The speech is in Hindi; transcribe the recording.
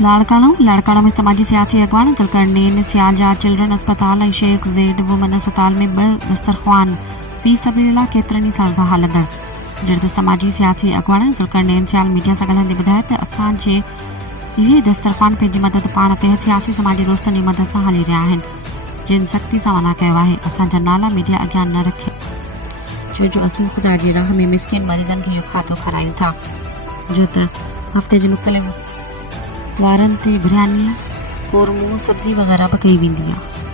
लाड़काणो में समाजी सियासी अगवान जुलकरनैन सियालजा चिल्ड्रन अस्पताल ऐं शेख ज़ेड वुमन अस्पताल में 2 दस्तरख़्वान फी सबीला केतिरनि सड़भा हलंदड़। जॾहिं त समाजी सियासी अगवान जुलकरनैन सियाल मीडिया सां ॻाल्हाईंदे ॿुधायो त असांजे इहे दस्तरख़्वान पंहिंजी मदद पाण तहत सियासी समाजी दोस्तनि जी मदद सां हली रहिया आहिनि, जिन सख़्ती सां मना कयो आहे असांजा नाला मीडिया अॻियां न रखे, छो जो असीं ख़ुदा जी राह में मिसकिन मरीज़नि खे इहो खाधो खारायूं था, जो त हफ़्ते जे मुख़्तलिफ़ वारनि ते बिरयानी, कोरमो, सब्ज़ी वग़ैरह बि कई वेंदी आहे।